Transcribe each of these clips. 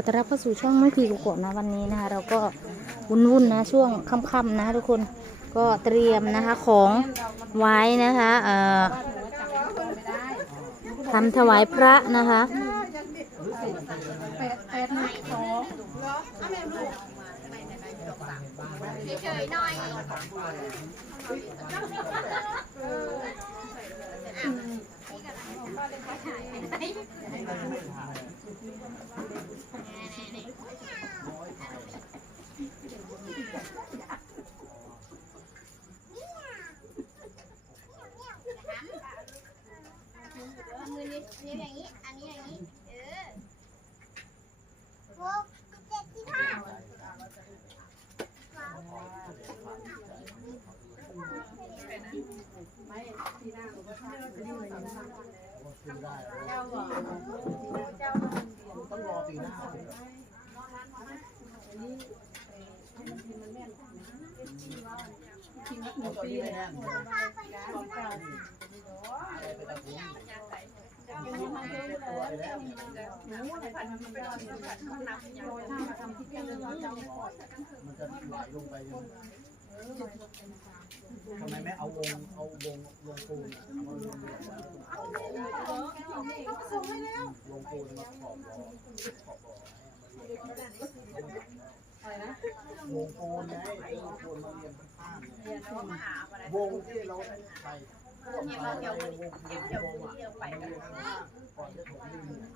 อต้อนรับเข้าสู่ช่องไม่พีกุโกะนะวันนี้นะคะ เราก็วุ่นๆนะช่วงค่ำๆนะทุกคนก็เตรียมนะคะของไว้นะคะเอ่อทำถวายพระนะคะ มือนี้นิ้วอย่างนี้ อันนี้อย่างนี้ เออหกเจ็ดสิบห้าต้องรอปีหน้าสิครับตอนนี้ไม่แน่นอะไรไปตะพุงตัวไปแล้วมันจะไหลลงไปใช่ ทำไมไม่เอาวงเอาวงลงปูนอะเอาลงลงปูนมาขอบบ่อขอบบ่อวงปูนไงวงปูนมาเรียนข้างๆวงที่เราใส่พวกอะไรวงเก็บวไปก่อนจะถึงนี่เนี่ย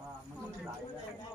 ว่ามันต้องไหลแล้ว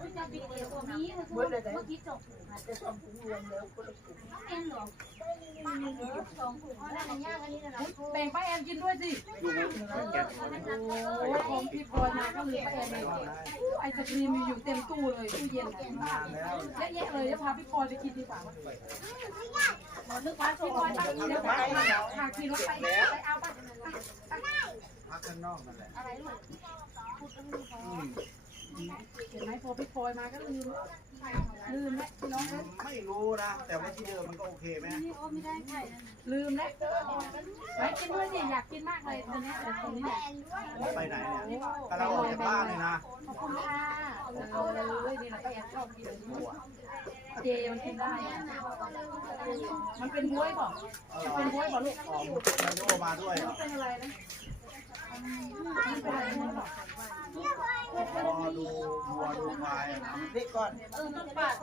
ปจับปิดเกี่ยวตัวนี้เมื่อกี้จบอาจจะสองถุงรวมแล้วคนละถุงต้องเอ็นหรอสองถุงอะไรกันย่างอันนี้นะนะแบ่งป้าแอนกินด้วยสิโอ้ยของพี่พลอยมาก็มีป้าแอนเลยไอศครีมมีอยู่เต็มตู้เลยตู้เย็นเยอะแยะเลยจะพาพี่พลไปกินดีกว่านึกว่าพี่พลอยตั้งกินแล้วไปพาขี่รถไปไปเอาไปพักข้างนอกนั่นแหละอะไรลูกอืมเห็นไหม พอพี่พลอยมาก็ลืมลืมแล้วพี่น้องเอ้ยไม่รู้นะ แต่ว่าที่เดิมมันก็โอเคไหมลืมแล้วไปกินด้วยสิอยากกินมากเลยตอนนี้แต่ตรงนี้เนี่ยไปไหนเนี่ยกำลังออกจากบ้านเลยนะขอบคุณค่ะเอาเลยนี่แหละป้าแอนชอบกินเจมันกินได้มันเป็นบ้วยบอกมันเป็นบ้วยบอกลูกออกมาโยมาด้วยเหรอ เป็นอะไรนะ พอดูวัวดูควายนะเด็ก่อนเออต้องปัด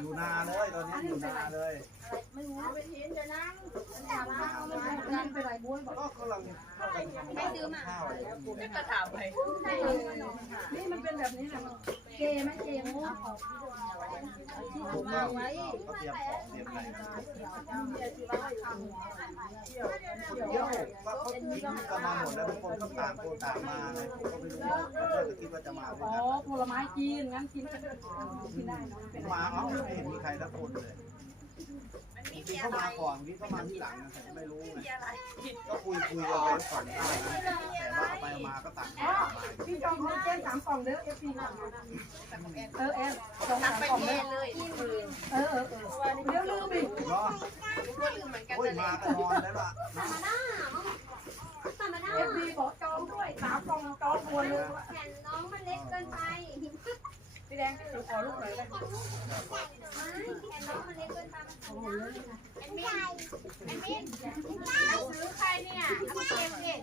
อยู่นาเลยตอนนี้อยู่นาเลย ไม่รู้ไปเห็นจะนั่งจะนั่งนั่งไปไหวบุ้ยก็กำลังไม่ซื้อมาแล้วก็ถามไปนี่มันเป็นแบบนี้แหละ เจไหมเจไหมผมก็ก็เตรียมของเตรียมอะไรเที่ยวก็เขาทิ้งกันมาหมดแล้วบางคนก็ต่างคนต่างมาเลยก็ไม่รู้ว่าจะคิดว่าจะมาด้วยอ๋อผลไม้จีนงั้นกินกันกินได้เนาะมาเอาไม่เห็นมีใครสักคนเลย มีเข้ามาก่อนมีเข้ามาที่หลังนะแต่ไม่รู้ไงก็คุยคุยกันไว้ก่อนได้นะแต่ว่าเอาไปเอามาก็ต่างคนต่างมาพี่จองของเจนสามกล่องเด้อเอฟซีเออแอนสองสามกล่องเด้อเออเออเออเดี๋ยวลืมอีกเนาะโอ้ยมากันนอนแล้วล่ะเอฟซีบอกจองด้วยสามกล่องจองควรเลยแขนน้องมันเล็กเกินไป พี่แดงจะขอลูกหน่อยได้แขนน้องมันเล็กเกินไปมันทำได้แอนมินแอนมินหนังสือใครเนี่ยเอามาเก็บเด็ก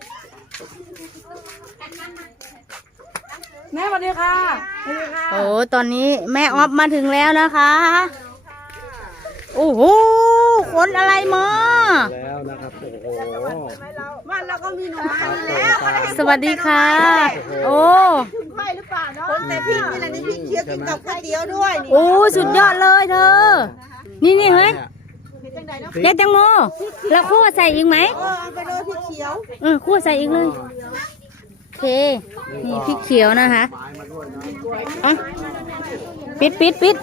แอนมินแม่สวัสดีค่ะสวัสดีค่ะโอ้ตอนนี้แม่ออฟมาถึงแล้วนะคะ โอ้โหคนอะไรมาแล้วนะครับ โอ้โหบ้านเราก็มีหน่อไม้แล้ว สวัสดีค่ะ โอ้คน แต่พริกนี่แหละนี่พริกเคี้ยวกินกับก๋วยเตี๋ยวด้วยนี่โอ้สุดยอดเลยเธอ นี่นี่เฮ้ยเด็กแตงโมแล้วคั่วใส่อีกไหมเออเอาไปเลยพริกเขียวเออคั่วใส่อีกเลยโอเค นี่พริกเขียวนะคะไม้มาด้วยนะเอะปิดปิดปิด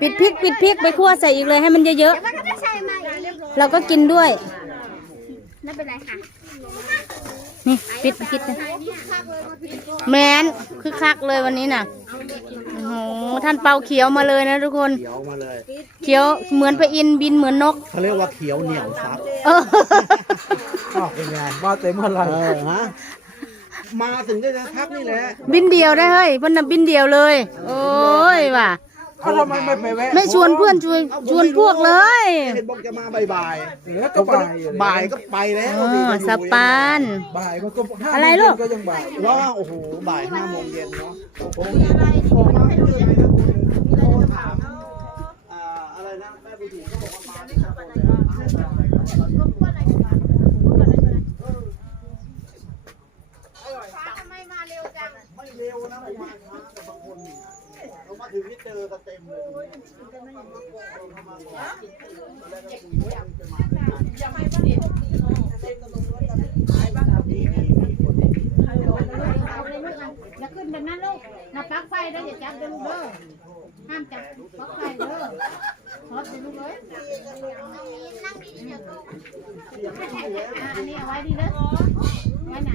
ปิดพริกปิดพริกไปคั่วใส่อีกเลยให้มันเยอะมันก็จะใส่มาอีกๆเราก็กินด้วย ไม่เป็นไรค่ะ นี่ปิดปิดนะแมนคือคักเลยวันนี้น่ะโอ้โหท่านเปาเขียวมาเลยนะทุกคน เขียวมาเลยเขียวเหมือนไปอินบินเหมือนนก เขาเรียกว่าเขียวเหนียวซับเอออ้าวเป็นไงมาเต็มอะไรเออฮะมาถึงได้จะทักนี่แหละบินเดียวได้เฮ้ยเพิ่นน่ะบินเดียวเลย โอ้ยว่ะ เขาทำไมไม่ไปแวะไม่ชวนเพื่อนชวนชวนพวกเลยเห็นบอกจะมาบ่ายๆก็บ่ายก็ไปแล้วอ๋อสปาน บ่ายมันก็ห้าอะไรลูกก็ยังบ่ายว่าโอ้โหบ่ายห้าโมงเย็นเนาะโอ้โหออกมาไม่รู้ยังไงนะโทรถามอ่าอะไรนะแม่บุญถิ่นก็บอกว่ามาที่สกลเลย ทำไมมาเร็วจัง ไม่เร็วนะผมมาช้าแต่บางคนนี่เรามาถึงนี่เจอกันเต็มเลยเรามาก่อย่าจะมาด้ขึ้นแบบนั้นลูกนะปลั๊กไฟได้อย่าจับเด้อลูกเด้อห้ามจับปลั๊กไฟเด้อช็อตเด้อลูกเอ้ยนั่งดีเดี๋ยวตกอะอันนี้เอาไว้ดีเด้อไว้ไหน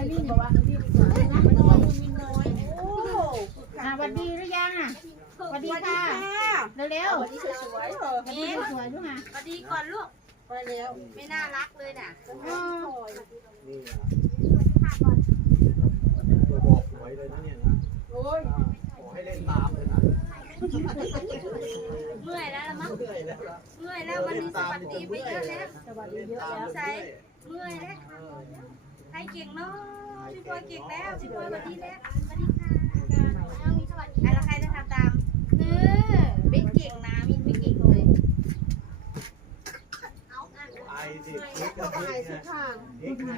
ไว้นี่บอกว่าอะหวัดดีหรือยังอะหวัดดีค่ะเร็วๆหวัดดีสวยๆหวัดดีสวยๆลูกอะสวัสดีก่อนลูกไปแล้วไม่น่ารักเลยน่ะอ๋อนี่นะตัวบอกหวยเลยนะเนี่ยนะโอ้ยขอให้เล่นตามเลยนะเมื่อยแล้วมั้งเหนื่อยแล้วนะเมื่อยแล้ววันนี้สวัสดีไปเยอะแล้วสวัสดีเยอะแล้วใส่เมื่อยแล้ว เก่งเนาะพี่พลอยเก่งแล้วพี่พลอยสวัสดีแล้วสวัสดีค่ะอะแล้วใครจะทำตามเออไม่เก่งนะมินไม่เก่งเลยไอสิพลิกกับพลิกนะพลิกนะ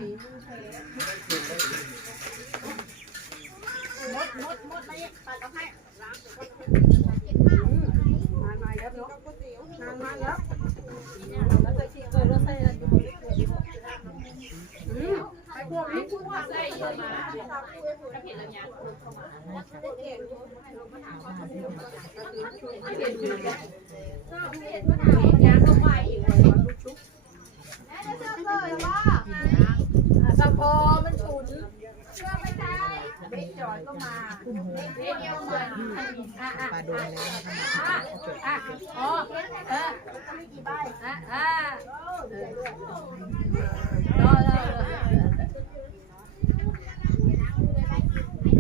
สะโพมันฉุนปลาโดนแล้วนะคะอะอ๋อเอออะอะรอรอ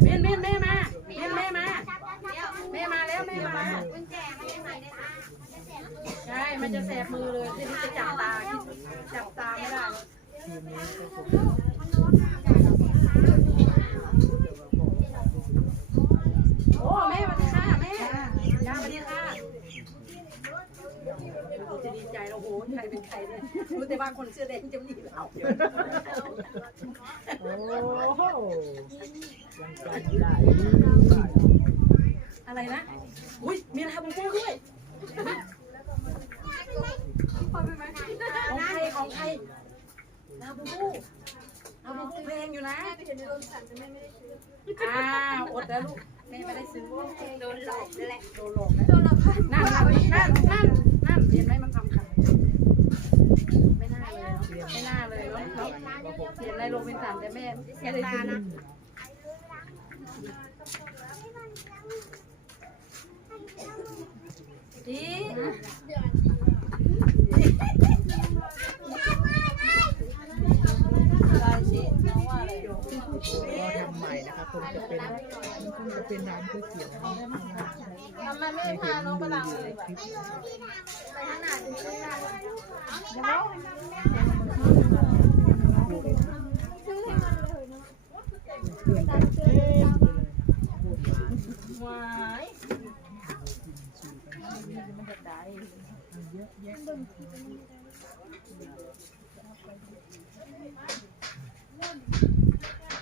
เมนเมนแม่มาเมนแม่มาแม่มาแล้วแม่มาใช่มัน จะแสบมือเลยที่จะจับตาจับตาไม่ได้โอ้แม่สวัสดีค่ะแม่ย่าสวัสดีค่ะจะดีใจเราโหใครเป็นใครเนี่ยรู้แต่ว่าคนเสื้อแดงจะมีเราโอ้โหยังจำได้อะไรนะ อุ้ยมีลาบูบูด้วยของใครของใครลาบูบูลาบูบูแพงอยู่ นะอ้าวอดแล้วลูกแม่ไม่ได้ซื้อโดนหลอกนั่นแหละโดนหลอกนะนั่นนั่นนั่นนั่นเห็นไหมมันทำขายไม่น่าเลยเนาะไม่น่าเลยเนาะเนาะเห็นอะไรโรบินสันแต่แม่ไม่ได้ซื้อนะดีอะไรสิ ก็ทำใหม่นะคะคงจะเป็นคงจะเป็นร้านก๋วยเตี๋ยวนะคะทำไมไม่พาน้องไปลังเลยคลิปไปข้างหน้าดูข้างหน้าวายมันหน่อยก็จะซูเราไปตัวนั้นมาทำด้วยกันไม่ละลายรถเขาก็จำเขาถ่ายคลิปอยู่จะ